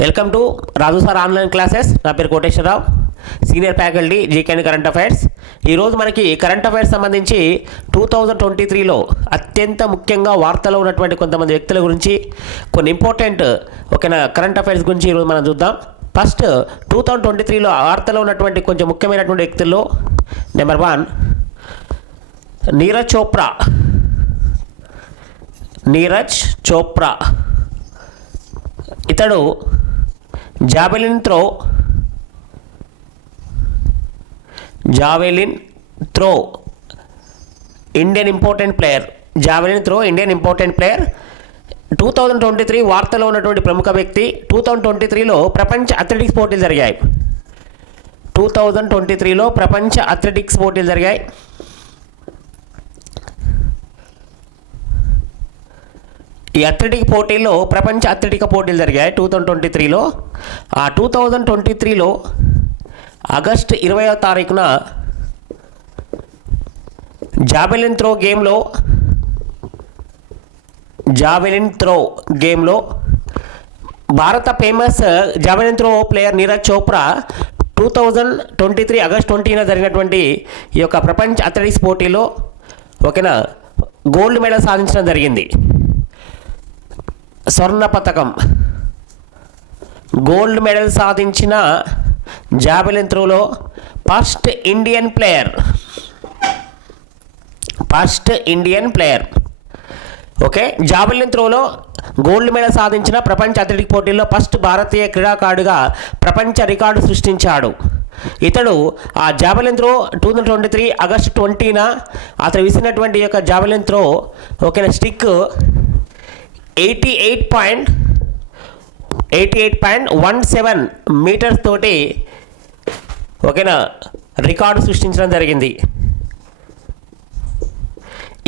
Welcome to Raju sir online classes. నా పేరు Koteswararao, senior faculty GK and current affairs. ఈరోజు మనకి కరెంట్ అఫైర్స్ సంబంధించి 2023లో అత్యంత ముఖ్యంగా వార్తలో ఉన్నటువంటి కొంతమంది వ్యక్తుల గురించి, కొన్ని ఇంపార్టెంట్ కరెంట్ అఫైర్స్ గురించి ఈరోజు మనం చూద్దాం. ఫస్ట్ 2023లో వార్తలో ఉన్నటువంటి కొంచెం ముఖ్యమైనటువంటి వ్యక్తుల్లో నెంబర్ 1 నీరజ్ చోప్రా. ఇతడు javelin throw Indian important player. 2023 వార్తలో ఉన్నటువంటి ప్రముఖ వ్యక్తి. 2023లో ప్రపంచ అథ్లెటిక్స్ పోటీలు జరిగాయి. ఈ అథ్లెటిక్ పోటీల్లో ప్రపంచ అథ్లెటిక్ పోటీలు జరిగాయి 2023లో. ఆ 2023లో ఆగస్టు 20వ తారీఖున జావెలిన్ త్రో గేమ్లో భారత famous javelin throw player Neeraj Chopra 2023 August 20న జరిగినటువంటి ఈ యొక్క ప్రపంచ అథ్లెటిక్స్ పోటీలో గోల్డ్ మెడల్ సాధించడం జరిగింది. స్వర్ణ పతకం గోల్డ్ మెడల్ సాధించిన జావెలిన్ త్రోలో ఫస్ట్ ఇండియన్ ప్లేయర్. జావెలిన్ త్రోలో గోల్డ్ మెడల్ సాధించిన ప్రపంచ అథ్లెటిక్ పోటీల్లో ఫస్ట్ భారతీయ క్రీడాకారుడిగా ప్రపంచ రికార్డు సృష్టించాడు. ఇతడు ఆ జావెలిన్ త్రో 2023 ఆగస్టు 20న అతను విసిరినటువంటి యొక్క జావెలిన్ త్రో స్టిక్ 88.17 మీటర్స్ తోటి రికార్డు సృష్టించడం జరిగింది.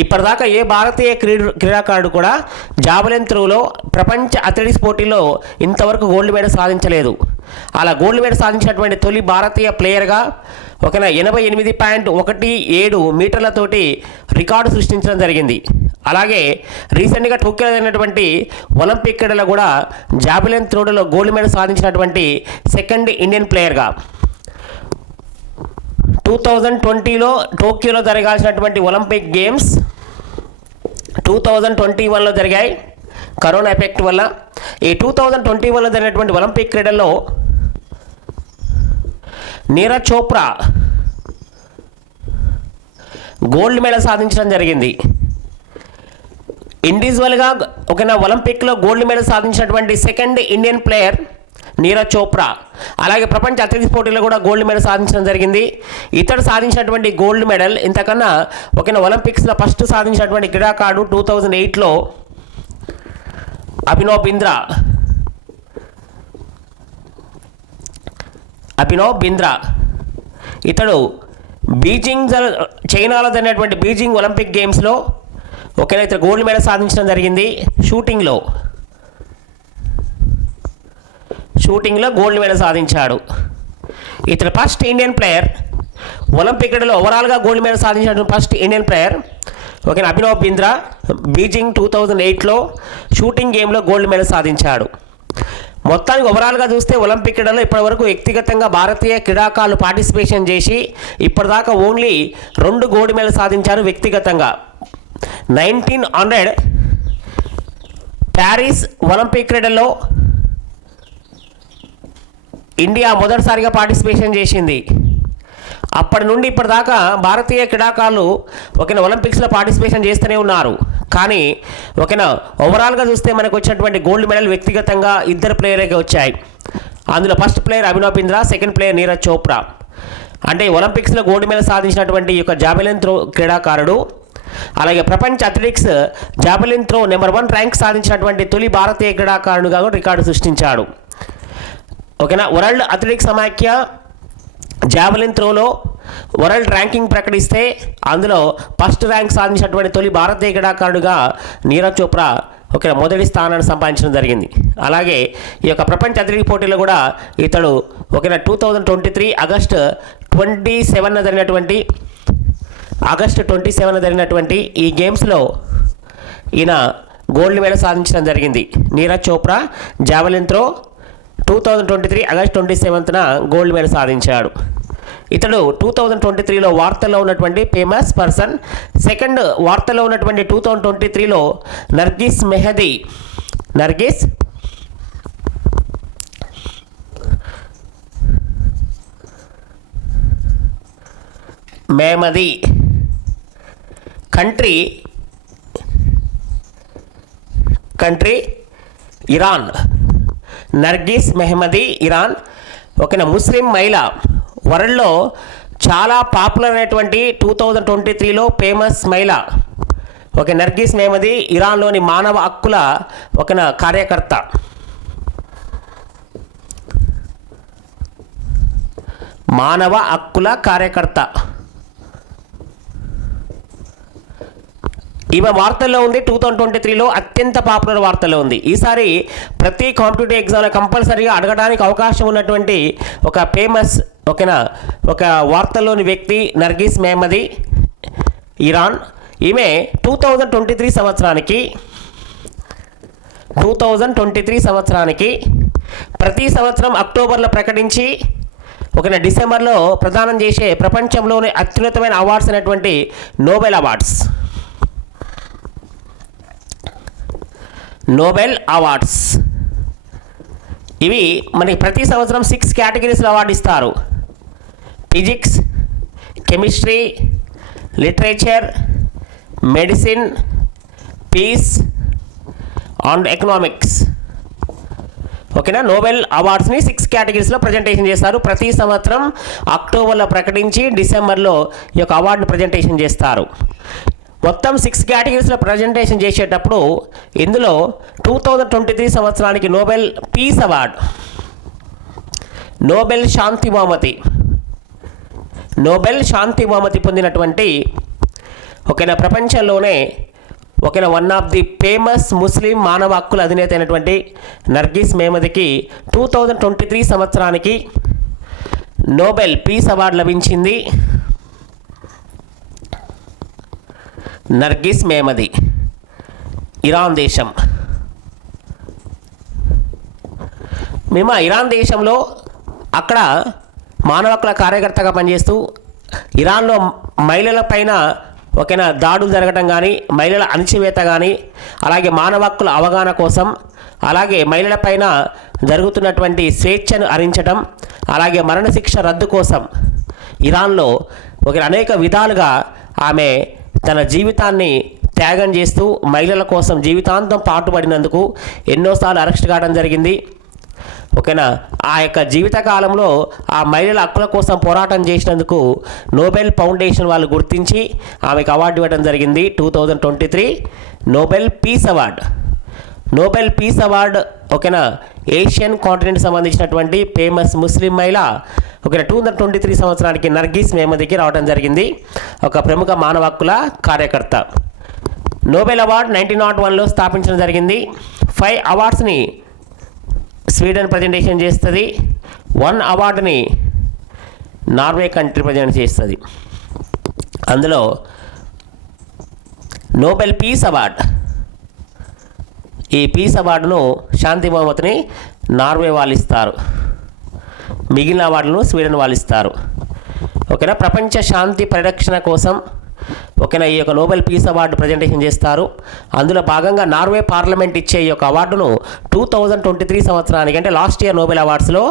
ఇప్పటిదాకా ఏ భారతీయ క్రీడాకారుడు కూడా జావెలిన్ త్రోలో ప్రపంచ అథ్లెటిక్స్ పోటీల్లో ఇంతవరకు గోల్డ్ మెడల్ సాధించలేదు. అలా గోల్డ్ మెడల్ సాధించినటువంటి తొలి భారతీయ ప్లేయర్గా 88.17 మీటర్లతోటి రికార్డు సృష్టించడం జరిగింది. అలాగే రీసెంట్గా టోక్యోలో జరిగినటువంటి ఒలింపిక్ క్రీడలో కూడా జావెలిన్ త్రోలో గోల్డ్ మెడల్ సాధించినటువంటి సెకండ్ ఇండియన్ ప్లేయర్గా 2020లో టోక్యోలో జరగాల్సినటువంటి ఒలింపిక్ గేమ్స్ 2021లో జరిగాయి కరోనా ఎఫెక్ట్ వల్ల. ఈ 2021లో జరిగినటువంటి ఒలింపిక్ క్రీడల్లో నీరజ్ చోప్రా గోల్డ్ మెడల్ సాధించడం జరిగింది. ఇండివిజువల్గా ఒలింపిక్లో గోల్డ్ మెడల్ సాధించినటువంటి second Indian player Neeraj Chopra. అలాగే ప్రపంచ అథ్లెటిక్స్ పోటీలో కూడా గోల్డ్ మెడల్ సాధించడం జరిగింది. ఇతడు సాధించినటువంటి గోల్డ్ మెడల్ ఇంతకన్నా ఒలింపిక్స్లో ఫస్ట్ సాధించినటువంటి క్రీడాకారుడు 2008లో అభినవ్ బింద్రా. ఇతడు చైనాలో జరిగినటువంటి బీజింగ్ ఒలింపిక్ గేమ్స్లో ఇతడు గోల్డ్ మెడల్ సాధించడం జరిగింది. షూటింగ్లో గోల్డ్ మెడల్ సాధించాడు. ఇతడు ఫస్ట్ ఇండియన్ ప్లేయర్ ఒలింపిక్ క్రీడలో ఓవరాల్గా గోల్డ్ మెడల్ సాధించినటువంటి first Indian player Abhinav Bindra Beijing 2008లో షూటింగ్ గేమ్లో గోల్డ్ మెడల్ సాధించాడు. మొత్తానికి ఓవరాల్గా చూస్తే ఒలింపిక్ క్రీడలో ఇప్పటివరకు వ్యక్తిగతంగా భారతీయ క్రీడాకారులు పార్టిసిపేషన్ చేసి ఇప్పటిదాకా ఓన్లీ 2 గోల్డ్ మెడల్ సాధించారు వ్యక్తిగతంగా. 1900 ప్యారిస్ ఒలింపిక్ క్రీడల్లో ఇండియా మొదటిసారిగా పార్టిసిపేషన్ చేసింది. అప్పటి నుండి ఇప్పటిదాకా భారతీయ క్రీడాకారులు ఒలింపిక్స్లో పార్టిసిపేషన్ చేస్తూనే ఉన్నారు. కానీ ఓవరాల్గా చూస్తే మనకు వచ్చినటువంటి గోల్డ్ మెడల్ వ్యక్తిగతంగా 2 ప్లేయర్లకే వచ్చాయి. అందులో first player Abhinav Bindra, second player Neeraj Chopra. అంటే ఒలింపిక్స్లో గోల్డ్ మెడల్ సాధించినటువంటి ఈ యొక్క జావెలిన్ త్రో క్రీడాకారుడు. అలాగే ప్రపంచ athletics javelin throw number 1 rank సాధించినటువంటి తొలి భారతీయ క్రీడాకారుడుగా రికార్డు సృష్టించాడు. వరల్డ్ అథ్లెటిక్స్ సమాఖ్య జావెలిన్ త్రోలో వరల్డ్ ర్యాంకింగ్ ప్రకటిస్తే అందులో ఫస్ట్ ర్యాంక్ సాధించినటువంటి తొలి భారతీయ క్రీడాకారుడుగా నీరజ్ చోప్రా మొదటి స్థానాన్ని సంపాదించడం జరిగింది. అలాగే ఈ యొక్క ప్రపంచ అథ్లెటిక్ పోటీలో కూడా ఇతడు 2023 ఆగస్టు 27న జరిగినటువంటి ఈ గేమ్స్లో ఈయన గోల్డ్ మెడల్ సాధించడం జరిగింది. Neeraj Chopra javelin throw 2023 August 27న గోల్డ్ మెడల్ సాధించాడు. ఇతడు 2023లో వార్తల్లో ఉన్నటువంటి ఫేమస్ పర్సన్. సెకండ్ వార్తల్లో ఉన్నటువంటి 2023లో Narges Mohammadi, country Iran. Narges Mohammadi, Iran. ఓకేనా, ముస్లిం మహిళ. వరల్డ్లో చాలా పాపులర్ అయినటువంటి 2023లో ఫేమస్ మహిళ. ఓకే, నర్గిస్ మెహమది ఇరాన్లోని మానవ హక్కుల కార్యకర్త. ఈమె వార్తల్లో ఉంది. 2023లో అత్యంత పాపులర్ వార్తల్లో ఉంది. ఈసారి ప్రతి కాంపిటేటివ్ ఎగ్జామ్లో కంపల్సరీగా అడగడానికి అవకాశం ఉన్నటువంటి ఒక ఫేమస్ ఒక వార్తల్లోని వ్యక్తి నర్గిస్ మెహమది, ఇరాన్. ఈమె 2023 సంవత్సరానికి ప్రతి సంవత్సరం అక్టోబర్లో ప్రకటించి డిసెంబర్లో ప్రదానం చేసే ప్రపంచంలోని అత్యున్నతమైన అవార్డ్స్ అయినటువంటి నోబెల్ అవార్డ్స్. ఇవి మనకి ప్రతి సంవత్సరం 6 కేటగిరీస్లో అవార్డు ఇస్తారు. Physics, chemistry, literature, medicine, peace and economics. ఓకేనా, నోబెల్ అవార్డ్స్ని 6 కేటగిరీస్లో ప్రజెంటేషన్ చేస్తారు. ప్రతి సంవత్సరం అక్టోబర్లో ప్రకటించి డిసెంబర్లో ఈ యొక్క అవార్డును ప్రజెంటేషన్ చేస్తారు. మొత్తం 6 కేటగిరీస్లో ప్రజెంటేషన్ చేసేటప్పుడు ఇందులో 2023 సంవత్సరానికి నోబెల్ పీస్ అవార్డ్, నోబెల్ శాంతి బహుమతి పొందినటువంటి ప్రపంచంలోనే వన్ ఆఫ్ ది ఫేమస్ ముస్లిం మానవ హక్కుల అధినేత అయినటువంటి నర్గిస్ మెహమదికి 2023 సంవత్సరానికి నోబెల్ పీస్ అవార్డు లభించింది. నర్గిస్ మెహమది, ఇరాన్ దేశం. మేము ఇరాన్ దేశంలో అక్కడ మానవ హక్కుల కార్యకర్తగా పనిచేస్తూ ఇరాన్లో మహిళల పైన దాడులు జరగడం కానీ, మహిళల అణచివేత కానీ, అలాగే మానవ హక్కుల అవగాహన కోసం, అలాగే మహిళల పైన జరుగుతున్నటువంటి స్వేచ్ఛను హరించడం, అలాగే మరణశిక్ష రద్దు కోసం ఇరాన్లో అనేక విధాలుగా ఆమె తన జీవితాన్ని త్యాగం చేస్తూ మహిళల కోసం జీవితాంతం పాటుపడినందుకు ఎన్నోసార్లు అరెస్ట్ కావడం జరిగింది. ఆ యొక్క జీవితకాలంలో ఆ మహిళల హక్కుల కోసం పోరాటం చేసినందుకు నోబెల్ ఫౌండేషన్ వాళ్ళు గుర్తించి ఆమెకు అవార్డు ఇవ్వడం జరిగింది. 2023 Nobel peace award Asian continent సంబంధించినటువంటి ఫేమస్ ముస్లిం మహిళ 2023 సంవత్సరానికి నర్గిస్ మెహమదికి రావడం జరిగింది. ఒక ప్రముఖ మానవ హక్కుల కార్యకర్త. నోబెల్ అవార్డ్ 1901లో స్థాపించడం జరిగింది. 5 అవార్డ్స్ని స్వీడన్ ప్రజెంటేషన్ చేస్తుంది. 1 అవార్డుని నార్వే కంట్రీ ప్రజెంట్ చేస్తుంది. అందులో నోబెల్ పీస్ అవార్డ్, ఈ పీస్ అవార్డును శాంతి బహుమతిని నార్వే వాళ్ళు ఇస్తారు. మిగిలిన అవార్డులను స్వీడన్ వాళ్ళు ఇస్తారు. ప్రపంచ శాంతి పరిరక్షణ కోసం ఈ యొక్క నోబెల్ పీస్ అవార్డు ప్రజెంటేషన్ చేస్తారు. అందులో భాగంగా నార్వే పార్లమెంట్ ఇచ్చే ఈ యొక్క అవార్డును 2023 సంవత్సరానికి అంటే లాస్ట్ ఇయర్ నోబెల్ అవార్డ్స్లో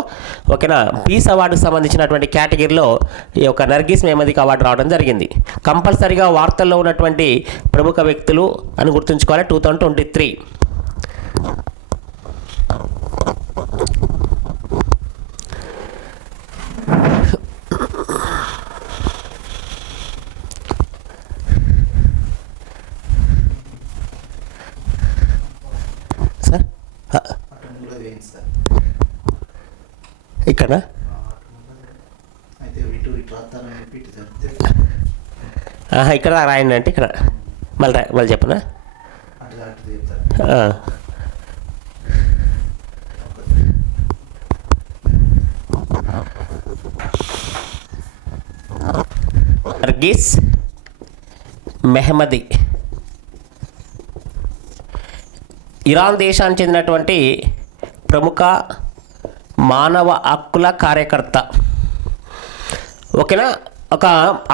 పీస్ అవార్డుకు సంబంధించినటువంటి కేటగిరీలో ఈ యొక్క నర్గిస్ మెహమదికి అవార్డు రావడం జరిగింది. కంపల్సరీగా వార్తల్లో ఉన్నటువంటి ప్రముఖ వ్యక్తులు అని గుర్తుంచుకోవాలి. 2023 ఇక్కడ ఇక్కడ రాయండి అంటే ఇక్కడ మళ్ళీ చెప్పనా? నర్గిస్ మెహమది ఇరాన్ దేశానికి చెందినటువంటి ప్రముఖ మానవ హక్కుల కార్యకర్త. ఓకేనా. ఒక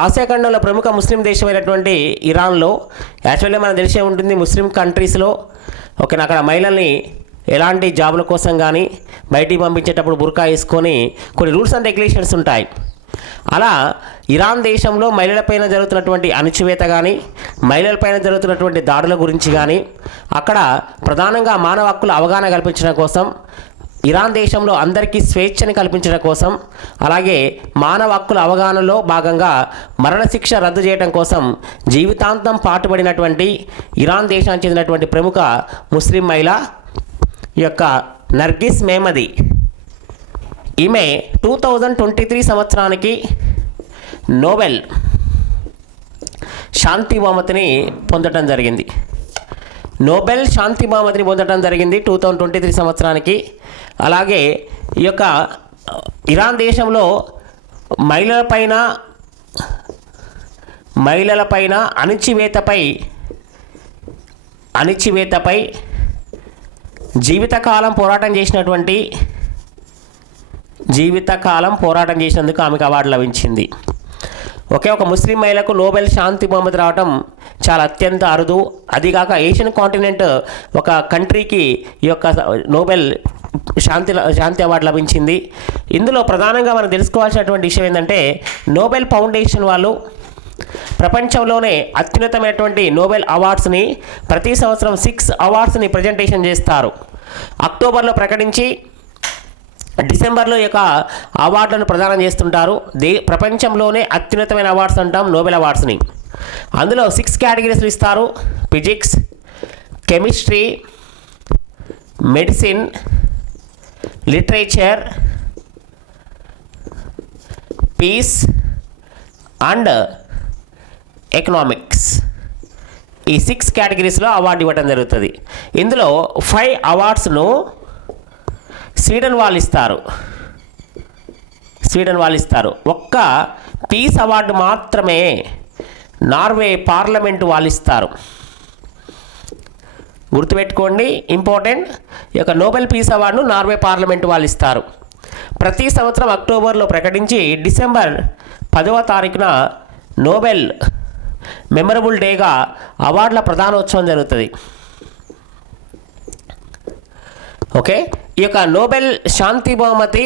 ఆసియా ఖండంలో ప్రముఖ ముస్లిం దేశమైనటువంటి ఇరాన్లో, యాక్చువల్లీ మనకు తెలిసే ఉంటుంది ముస్లిం కంట్రీస్లో, ఓకేనా, అక్కడ మహిళల్ని ఎలాంటి జాబుల కోసం కానీ బయటికి పంపించేటప్పుడు బుర్కా వేసుకొని కొన్ని రూల్స్ అండ్ రెగ్యులేషన్స్ ఉంటాయి. అలా ఇరాన్ దేశంలో మహిళలపైన జరుగుతున్నటువంటి అణచివేత కానీ, మహిళలపైన జరుగుతున్నటువంటి దాడుల గురించి కానీ, అక్కడ ప్రధానంగా మానవ హక్కుల అవగాహన కల్పించడం కోసం, ఇరాన్ దేశంలో అందరికీ స్వేచ్ఛని కల్పించడం కోసం, అలాగే మానవ హక్కుల అవగాహనలో భాగంగా మరణశిక్ష రద్దు చేయడం కోసం జీవితాంతం పాటుపడినటువంటి ఇరాన్ దేశానికి చెందినటువంటి ప్రముఖ ముస్లిం మహిళ ఈ యొక్క నర్గిస్ మెహమది. ఈమె 2023 సంవత్సరానికి నోబెల్ శాంతి బహుమతిని పొందడం జరిగింది. నోబెల్ శాంతి బహుమతిని పొందడం జరిగింది 2023 సంవత్సరానికి. అలాగే ఈ యొక్క ఇరాన్ దేశంలో మహిళలపైన అణచివేతపై జీవితకాలం పోరాటం చేసినందుకు ఆమెకు అవార్డు లభించింది. ఒక ముస్లిం మహిళకు నోబెల్ శాంతి బహుమతి రావడం చాలా అత్యంత అరుదు. అదిగాక ఏషియన్ కాంటినెంట్ ఒక కంట్రీకి ఈ యొక్క నోబెల్ శాంతి అవార్డు లభించింది. ఇందులో ప్రధానంగా మనం తెలుసుకోవాల్సినటువంటి విషయం ఏంటంటే, నోబెల్ ఫౌండేషన్ వాళ్ళు ప్రపంచంలోనే అత్యున్నతమైనటువంటి నోబెల్ అవార్డ్స్ని ప్రతి సంవత్సరం 6 అవార్డ్స్ని ప్రజెంటేషన్ చేస్తారు. అక్టోబర్లో ప్రకటించి డిసెంబర్లో యొక్క అవార్డులను ప్రదానం చేస్తుంటారు. ప్రపంచంలోనే అత్యున్నతమైన అవార్డ్స్ అంటాం నోబెల్ అవార్డ్స్ని. అందులో 6 కేటగిరీస్లు ఇస్తారు: physics, chemistry, medicine, literature, peace and economics. ఈ 6 కేటగిరీస్లో అవార్డు ఇవ్వడం జరుగుతుంది. ఇందులో 5 అవార్డ్స్ను స్వీడన్ వాళ్ళు ఇస్తారు. ఒక్క పీస్ అవార్డు మాత్రమే నార్వే పార్లమెంటు వాళ్ళు ఇస్తారు. గుర్తుపెట్టుకోండి, ఇంపార్టెంట్. ఈ యొక్క నోబెల్ పీస్ అవార్డును నార్వే పార్లమెంటు వాళ్ళు ఇస్తారు. ప్రతి సంవత్సరం అక్టోబర్లో ప్రకటించి డిసెంబర్ 10వ తారీఖున నోబెల్ మెమరబుల్ డేగా అవార్డుల ప్రధానోత్సవం జరుగుతుంది. ఓకే. ఈ యొక్క నోబెల్ శాంతి బహుమతి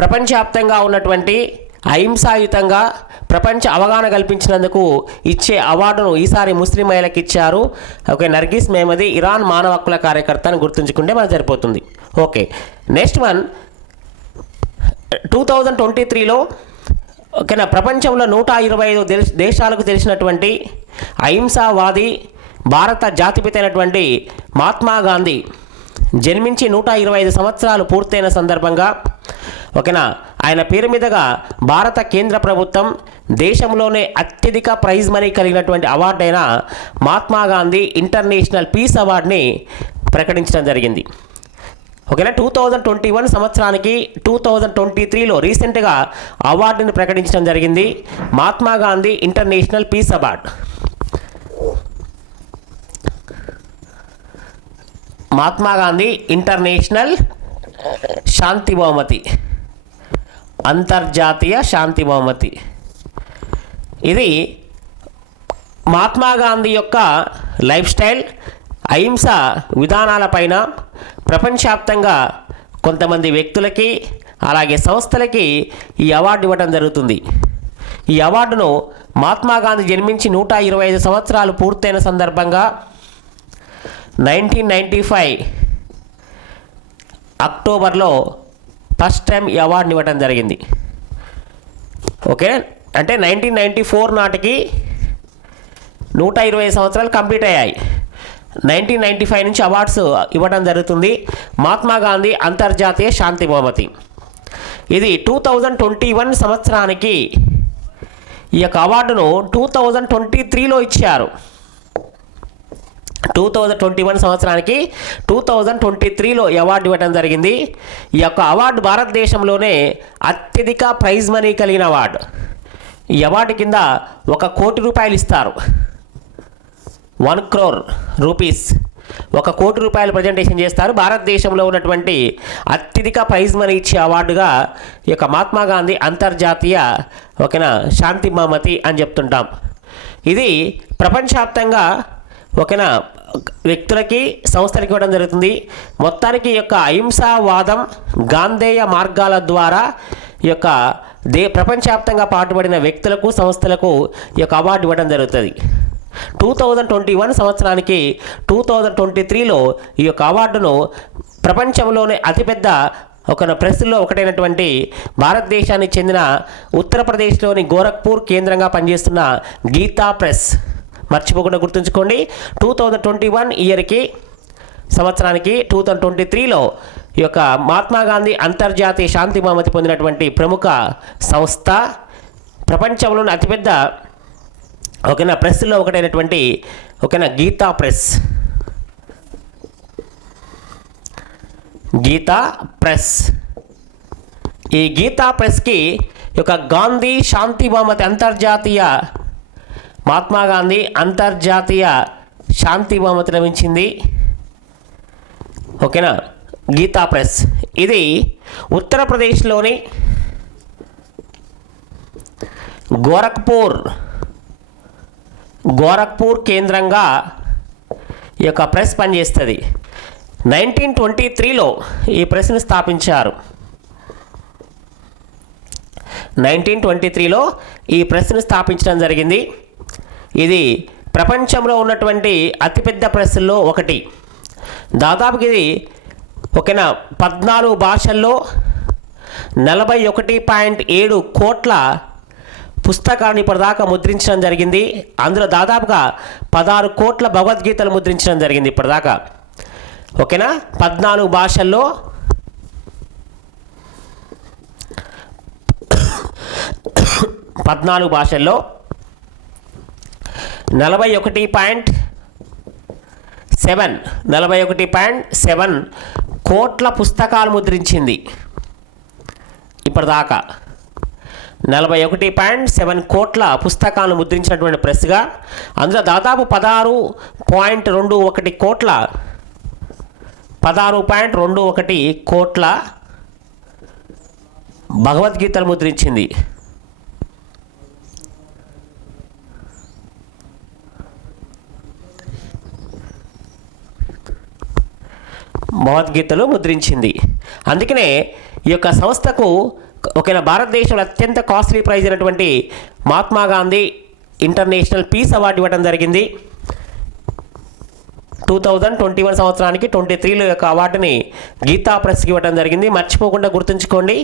ప్రపంచవ్యాప్తంగా ఉన్నటువంటి అహింసాయుతంగా ప్రపంచ అవగాహన కల్పించినందుకు ఇచ్చే అవార్డును ఈసారి ముస్లిం మహిళకి ఇచ్చారు. ఓకే. నర్గిస్ మెహమది ఇరాన్ మానవ హక్కుల కార్యకర్త అని గుర్తుంచుకుంటే మనకు సరిపోతుంది. ఓకే. నెక్స్ట్ వన్ 2023లో ఓకేనా, ప్రపంచంలో 125 దేశాలకు తెలిసినటువంటి అహింసావాది భారత జాతిపిత అయినటువంటి మహాత్మా గాంధీ జన్మించి 125 సంవత్సరాలు పూర్తయిన సందర్భంగా ఓకేనా, ఆయన పేరు మీదుగా భారత కేంద్ర ప్రభుత్వం దేశంలోనే అత్యధిక ప్రైజ్ మనీ కలిగినటువంటి అవార్డు అయిన మహాత్మా గాంధీ ఇంటర్నేషనల్ పీస్ అవార్డుని ప్రకటించడం జరిగింది. ఓకేనా. 2021 సంవత్సరానికి 2023లో రీసెంట్గా అవార్డుని ప్రకటించడం జరిగింది. Mahatma Gandhi international peace award. Mahatma Gandhi international శాంతి బహుమతి, అంతర్జాతీయ శాంతి బహుమతి. ఇది మహాత్మా గాంధీ యొక్క లైఫ్ స్టైల్, అహింస విధానాలపైన ప్రపంచవ్యాప్తంగా కొంతమంది వ్యక్తులకి అలాగే సంస్థలకి ఈ అవార్డు ఇవ్వడం జరుగుతుంది. ఈ అవార్డును మహాత్మా గాంధీ జన్మించి 125 సంవత్సరాలు పూర్తయిన సందర్భంగా 1995 అక్టోబర్లో ఫస్ట్ టైం ఈ అవార్డుని ఇవ్వడం జరిగింది. ఓకే. అంటే 1994 నాటికి 120 సంవత్సరాలు కంప్లీట్ అయ్యాయి. 1995 నుంచి అవార్డ్స్ ఇవ్వడం జరుగుతుంది. మహాత్మా గాంధీ అంతర్జాతీయ శాంతి బహుమతి. ఇది 2021 సంవత్సరానికి ఈ యొక్క అవార్డును 2023లో ఇచ్చారు. 2021 సంవత్సరానికి 2023లో ఈ అవార్డు ఇవ్వడం జరిగింది. ఈ యొక్క అవార్డు భారతదేశంలోనే అత్యధిక ప్రైజ్ మనీ కలిగిన అవార్డు. ఈ అవార్డు కింద 1 కోటి రూపాయలు ఇస్తారు. 1 crore రూపీస్ ₹1,00,00,000 ప్రజెంటేషన్ చేస్తారు. భారతదేశంలో ఉన్నటువంటి అత్యధిక ప్రైజ్ మనీ ఇచ్చే అవార్డుగా ఈ యొక్క మహాత్మా గాంధీ అంతర్జాతీయ ఓకేనా శాంతి బహుమతి అని చెప్తుంటాం. ఇది ప్రపంచవ్యాప్తంగా ఓకేనా వ్యక్తులకి సంస్థలకి ఇవ్వడం జరుగుతుంది. మొత్తానికి ఈ యొక్క అహింసావాదం గాంధేయ మార్గాల ద్వారా ఈ యొక్క ప్రపంచవ్యాప్తంగా పాటుపడిన వ్యక్తులకు సంస్థలకు ఈ యొక్క అవార్డు ఇవ్వడం జరుగుతుంది. 2021 సంవత్సరానికి 2023లో ఈ యొక్క అవార్డును ప్రపంచంలోనే అతిపెద్ద ఒక ప్రెస్లో ఒకటైనటువంటి భారతదేశానికి చెందిన ఉత్తరప్రదేశ్లోని గోరఖ్పూర్ కేంద్రంగా పనిచేస్తున్న గీతా ప్రెస్, మర్చిపోకుండా గుర్తుంచుకోండి. 2021 ఇయర్కి సంవత్సరానికి 2023లో ఈ యొక్క మహాత్మా గాంధీ అంతర్జాతీయ శాంతి బహుమతి పొందినటువంటి ప్రముఖ సంస్థ, ప్రపంచంలోని అతిపెద్ద ఓకేనా ప్రెస్లో ఒకటైనటువంటి ఓకేనా గీతా ప్రెస్. గీతా ప్రెస్, ఈ గీతా ప్రెస్కి యొక్క గాంధీ శాంతి బహుమతి అంతర్జాతీయ మహాత్మా గాంధీ అంతర్జాతీయ శాంతి బహుమతి లభించింది. ఓకేనా గీతా ప్రెస్ ఇది ఉత్తరప్రదేశ్లోని గోరఖ్పూర్ కేంద్రంగా ఈ యొక్క ప్రెస్ పనిచేస్తుంది. 1923లో ఈ ప్రెస్ని స్థాపించారు. 1923లో ఈ ప్రెస్ని స్థాపించడం జరిగింది. ఇది ప్రపంచంలో ఉన్నటువంటి అతిపెద్ద ప్రెస్ల్లో ఒకటి. దాదాపుగా ఇది ఓకేనా 14 భాషల్లో 41.7 కోట్ల పుస్తకాన్ని ఇప్పటిదాకా ముద్రించడం జరిగింది. అందులో దాదాపుగా 16 కోట్ల భగవద్గీతలు ముద్రించడం జరిగింది ఇప్పటిదాకా. ఓకేనా 14 భాషల్లో 41.7 కోట్ల పుస్తకాలు ముద్రించింది ఇప్పటిదాకా. 41.7 కోట్ల పుస్తకాలను ముద్రించినటువంటి ప్రెస్గా, అందులో దాదాపు 16.21 కోట్ల భగవద్గీతలు ముద్రించింది. అందుకనే ఈ యొక్క సంస్థకు ఓకేనా భారతదేశంలో అత్యంత కాస్ట్లీ ప్రైజ్ అయినటువంటి Mahatma Gandhi international peace award ఇవ్వడం జరిగింది. 2021 సంవత్సరానికి 23లో యొక్క అవార్డుని గీతా ప్రెస్కి ఇవ్వడం జరిగింది. మర్చిపోకుండా గుర్తుంచుకోండి.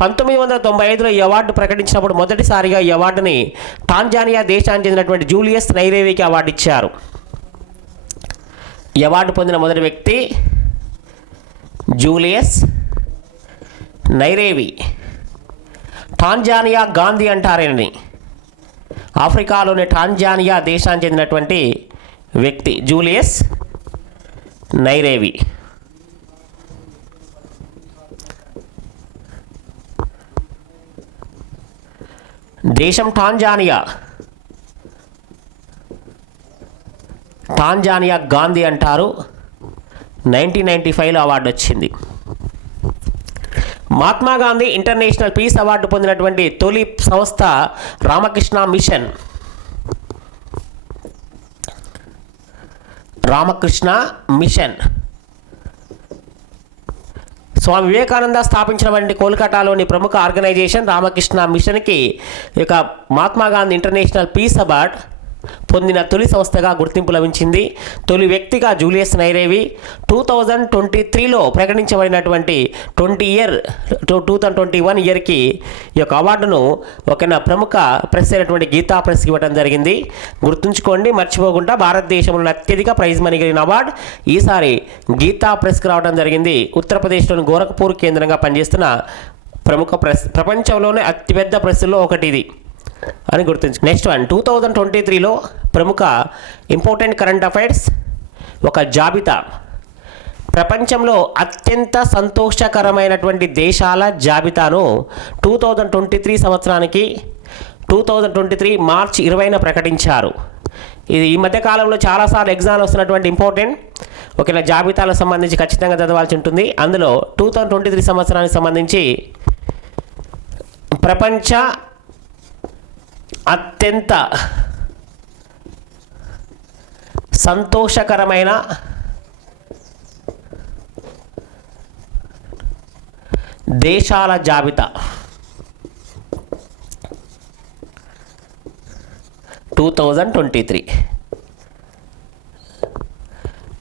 1995లో ఈ అవార్డు ప్రకటించినప్పుడు మొదటిసారిగా ఈ అవార్డుని టాంజానియా దేశానికి చెందినటువంటి జూలియస్ నైరేవికి అవార్డు ఇచ్చారు. ఈ అవార్డు పొందిన మొదటి వ్యక్తి జూలియస్ నైరేవి. టాంజానియా గాంధీ అంటారని, ఆఫ్రికాలోని టాంజానియా దేశానికి చెందినటువంటి వ్యక్తి జూలియస్ నైరేవి. దేశం టాంజానియా గాంధీ అంటారు. 1995లో అవార్డు వచ్చింది. Mahatma Gandhi international peace award పొందినటువంటి తొలి సంస్థ రామకృష్ణ మిషన్. స్వామి వివేకానంద స్థాపించినటువంటి కోల్కతాలోని ప్రముఖ ఆర్గనైజేషన్ రామకృష్ణ మిషన్కి ఇక Mahatma Gandhi international peace award పొందిన తొలి సంస్థగా గుర్తింపు లభించింది. తొలి వ్యక్తిగా జూలియస్ నైరేవి. 2023లో ప్రకటించబడినటువంటి 2021 ఇయర్కి ఈ యొక్క అవార్డును ఒక ప్రముఖ ప్రెస్ అయినటువంటి గీతా ప్రెస్కి ఇవ్వడం జరిగింది. గుర్తుంచుకోండి, మర్చిపోకుండా. భారతదేశంలో అత్యధిక ప్రైజ్ మనీ కలిగిన అవార్డు ఈసారి గీతా ప్రెస్కి రావడం జరిగింది. ఉత్తరప్రదేశ్లోని గోరఖ్పూర్ కేంద్రంగా పనిచేస్తున్న ప్రముఖ ప్రెస్, ప్రపంచంలోనే అతిపెద్ద ప్రెస్లో ఒకటి ఇది అని గుర్తుంచు. నెక్స్ట్ వన్, 2023లో ప్రముఖ ఇంపార్టెంట్ కరెంట్ అఫైర్స్ ఒక జాబితా. ప్రపంచంలో అత్యంత సంతోషకరమైనటువంటి దేశాల జాబితాను 2023 సంవత్సరానికి 2023 మార్చి 20న ప్రకటించారు. ఇది ఈ మధ్యకాలంలో చాలాసార్లు ఎగ్జామ్ వస్తున్నటువంటి ఇంపార్టెంట్ ఓకేనా జాబితాలకు సంబంధించి ఖచ్చితంగా చదవాల్సి ఉంటుంది. అందులో 2023 సంవత్సరానికి సంబంధించి ప్రపంచ అత్యంత సంతోషకరమైన దేశాల జాబితా 2023.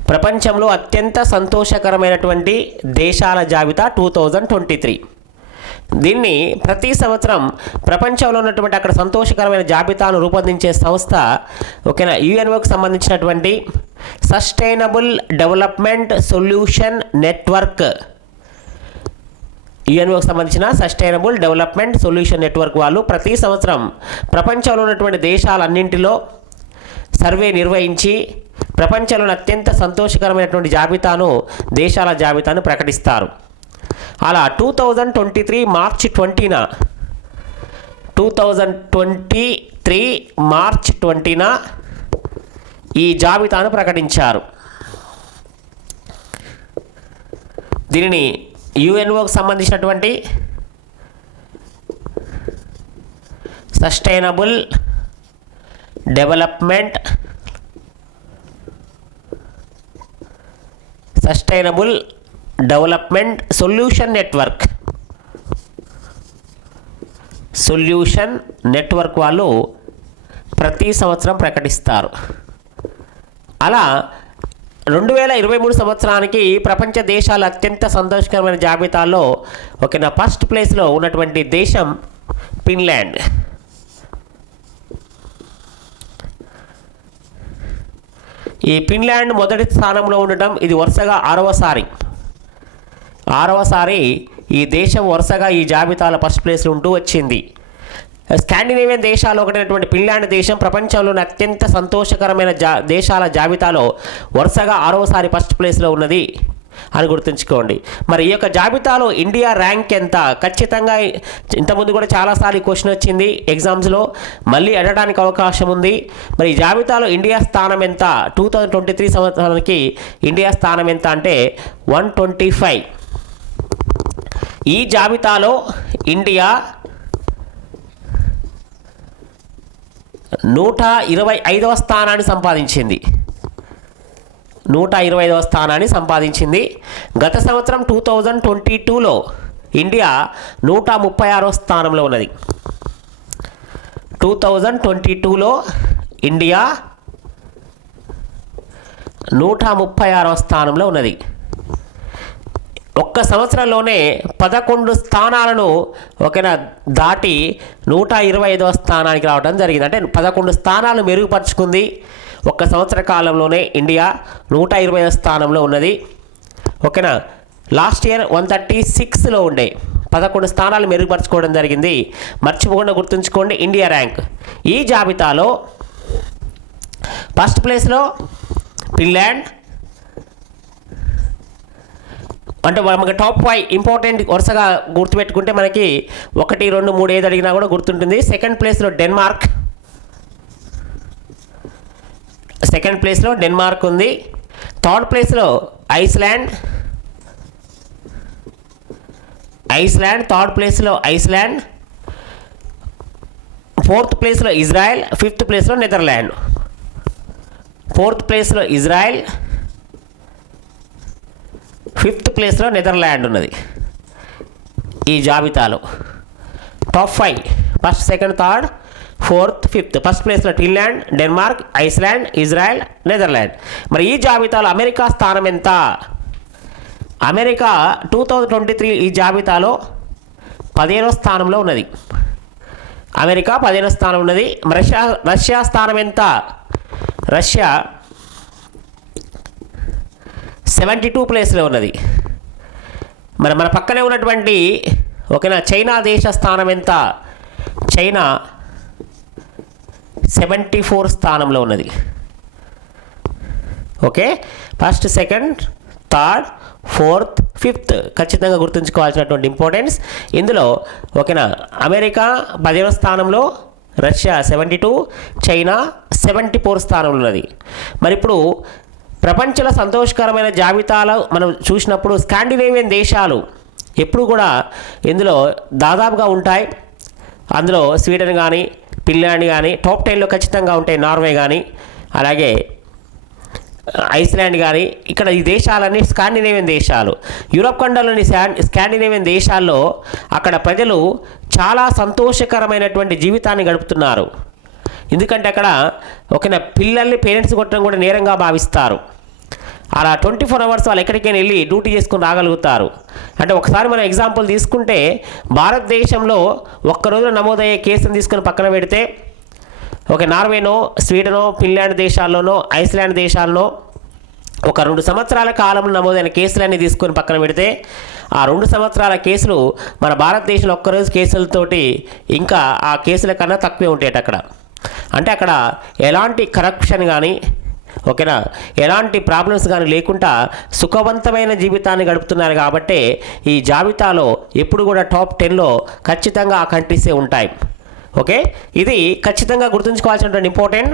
ప్రపంచంలో అత్యంత సంతోషకరమైనటువంటి దేశాల జాబితా 2023. దీన్ని ప్రతి సంవత్సరం ప్రపంచంలో ఉన్నటువంటి అక్కడ సంతోషకరమైన జాబితాను రూపొందించే సంస్థ ఓకేనా యుఎన్ఓకి సంబంధించినటువంటి సస్టైనబుల్ డెవలప్మెంట్ సొల్యూషన్ నెట్వర్క్. యుఎన్ఓకి సంబంధించిన సస్టైనబుల్ డెవలప్మెంట్ సొల్యూషన్ నెట్వర్క్ వాళ్ళు ప్రతి సంవత్సరం ప్రపంచంలో ఉన్నటువంటి దేశాలన్నింటిలో సర్వే నిర్వహించి ప్రపంచంలోని అత్యంత సంతోషకరమైనటువంటి దేశాల జాబితాను ప్రకటిస్తారు. అలా 2023 మార్చి 20న 2023 మార్చి 20న ఈ జాబితాను ప్రకటించారు. దీనిని యుఎన్ఓకి సంబంధించినటువంటి సస్టైనబుల్ డెవలప్మెంట్ సొల్యూషన్ నెట్వర్క్ వాళ్ళు ప్రతి సంవత్సరం ప్రకటిస్తారు. అలా 2023 సంవత్సరానికి ప్రపంచ దేశాల అత్యంత సంతోషకరమైన జాబితాలో ఓకేనా ఫస్ట్ ప్లేస్లో ఉన్నటువంటి దేశం ఫిన్లాండ్. ఈ ఫిన్లాండ్ మొదటి స్థానంలో ఉండటం ఇది వరుసగా ఆరవసారి ఈ దేశం వరుసగా ఈ జాబితాలో ఫస్ట్ ప్లేస్లో ఉంటూ వచ్చింది. స్కాండినేవియన్ దేశాలు ఒకటైనటువంటి ఫిన్లాండ్ దేశం ప్రపంచంలోని అత్యంత సంతోషకరమైన దేశాల జాబితాలో వరుసగా 6వసారి ఫస్ట్ ప్లేస్లో ఉన్నది అని గుర్తుంచుకోండి. మరి ఈ యొక్క జాబితాలో ఇండియా ర్యాంక్ ఎంత? ఖచ్చితంగా ఇంతకుముందు కూడా చాలాసార్లు క్వశ్చన్ వచ్చింది ఎగ్జామ్స్లో, మళ్ళీ అడగడానికి అవకాశం ఉంది. మరి ఈ జాబితాలో ఇండియా స్థానం ఎంత? 2023 సంవత్సరానికి ఇండియా స్థానం ఎంత అంటే 125. ఈ జాబితాలో ఇండియా 125వ స్థానాన్ని సంపాదించింది. 125వ స్థానాన్ని సంపాదించింది. గత సంవత్సరం 2022లో ఇండియా 136వ స్థానంలో ఉన్నది. 2022లో ఇండియా 136వ స్థానంలో ఉన్నది. ఒక్క సంవత్సరంలోనే 11 స్థానాలను ఒకనా దాటి 125వ స్థానానికి రావడం జరిగింది. అంటే 11 స్థానాలు మెరుగుపరుచుకుంది. ఒక్క సంవత్సర కాలంలోనే ఇండియా 120వ స్థానంలో ఉన్నది. ఓకేనా, లాస్ట్ ఇయర్ 136లో ఉండే 11 స్థానాలు మెరుగుపరచుకోవడం జరిగింది. మర్చిపోకుండా గుర్తుంచుకోండి ఇండియా ర్యాంక్. ఈ జాబితాలో ఫస్ట్ ప్లేస్లో ఫిన్లాండ్, అంటే మనకి టాప్ 5 ఇంపార్టెంట్ వరుసగా గుర్తుపెట్టుకుంటే మనకి 1, 2, 3 ఏది అడిగినా కూడా గుర్తుంటుంది. సెకండ్ ప్లేస్లో డెన్మార్క్ ఉంది. థర్డ్ ప్లేస్లో ఐస్లాండ్, థర్డ్ ప్లేస్లో ఐస్లాండ్. ఫోర్త్ ప్లేస్లో ఇజ్రాయెల్, ఫిఫ్త్ ప్లేస్లో నెదర్లాండ్. ఫోర్త్ ప్లేస్లో ఇజ్రాయెల్, ఫిఫ్త్ ప్లేస్లో నెదర్లాండ్ ఉన్నది. ఈ జాబితాలో top 5 first, second, third, fourth, fifth. First ప్లేస్లో Finland, Denmark, Iceland, Israel, Netherland. మరి ఈ జాబితాలో అమెరికా స్థానం ఎంత? అమెరికా 2023 ఈ జాబితాలో 15వ స్థానంలో ఉన్నది. అమెరికా 15వ స్థానం ఉన్నది. రష్యా స్థానం ఎంత? రష్యా 72 ప్లేస్లో ఉన్నది. మరి మన పక్కనే ఉన్నటువంటి ఓకేనా చైనా దేశ స్థానం ఎంత? చైనా 74 స్థానంలో ఉన్నది. Okay, first, second, third, fourth, fifth ఖచ్చితంగా గుర్తుంచుకోవాల్సినటువంటి ఇంపార్టెన్స్ ఇందులో. ఓకేనా, అమెరికా 10వ స్థానంలో, రష్యా 72, చైనా 74 స్థానంలో ఉన్నది. మరి ఇప్పుడు ప్రపంచంలో సంతోషకరమైన జాబితాలో మనం చూసినప్పుడు స్కాండినేవియన్ దేశాలు ఎప్పుడు కూడా ఇందులో దాదాపుగా ఉంటాయి. అందులో స్వీడన్ కానీ ఫిన్లాండ్ కానీ టాప్ 10లో ఖచ్చితంగా ఉంటాయి. నార్వే కానీ అలాగే ఐస్లాండ్ కానీ ఇక్కడ ఈ దేశాలన్నీ స్కాండినేవియన్ దేశాలు. యూరప్ ఖండంలోని స్కాండినేవియన్ దేశాల్లో అక్కడ ప్రజలు చాలా సంతోషకరమైనటువంటి జీవితాన్ని గడుపుతున్నారు. ఎందుకంటే అక్కడ ఒక పిల్లల్ని పేరెంట్స్ కొట్టడం కూడా నేరంగా భావిస్తారు. అలా 24 అవర్స్ వాళ్ళు ఎక్కడికైనా వెళ్ళి డ్యూటీ చేసుకుని రాగలుగుతారు. అంటే ఒకసారి మనం ఎగ్జాంపుల్ తీసుకుంటే భారతదేశంలో ఒక్కరోజు నమోదయ్యే కేసును తీసుకుని పక్కన పెడితే ఒక నార్వేనో స్వీడనో ఫిన్లాండ్ దేశాల్లోనో ఐస్లాండ్ దేశాల్లో ఒక 2 సంవత్సరాల కాలంలో నమోదైన కేసులన్నీ తీసుకొని పక్కన పెడితే ఆ 2 సంవత్సరాల కేసులు మన భారతదేశంలో ఒక్కరోజు కేసులతోటి ఇంకా ఆ కేసుల కన్నా తక్కువే ఉంటాయి అక్కడ. అంటే అక్కడ ఎలాంటి కరప్షన్ కానీ ఓకేనా ఎలాంటి ప్రాబ్లమ్స్ కానీ లేకుండా సుఖవంతమైన జీవితాన్ని గడుపుతున్నారు. కాబట్టి ఈ జాబితాలో ఎప్పుడు కూడా టాప్ 10లో ఖచ్చితంగా ఆ కంట్రీసే ఉంటాయి. ఓకే, ఇది ఖచ్చితంగా గుర్తుంచుకోవాల్సినటువంటి ఇంపార్టెంట్.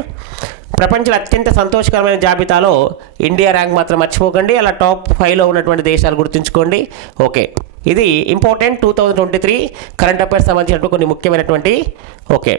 ప్రపంచంలో అత్యంత సంతోషకరమైన జాబితాలో ఇండియా ర్యాంక్ మాత్రం మర్చిపోకండి. అలా టాప్ 5లో ఉన్నటువంటి దేశాలు గుర్తుంచుకోండి. ఓకే, ఇది ఇంపార్టెంట్ 2023 కరెంట్ అఫైర్స్ సంబంధించినటువంటి కొన్ని ముఖ్యమైనటువంటి ఓకే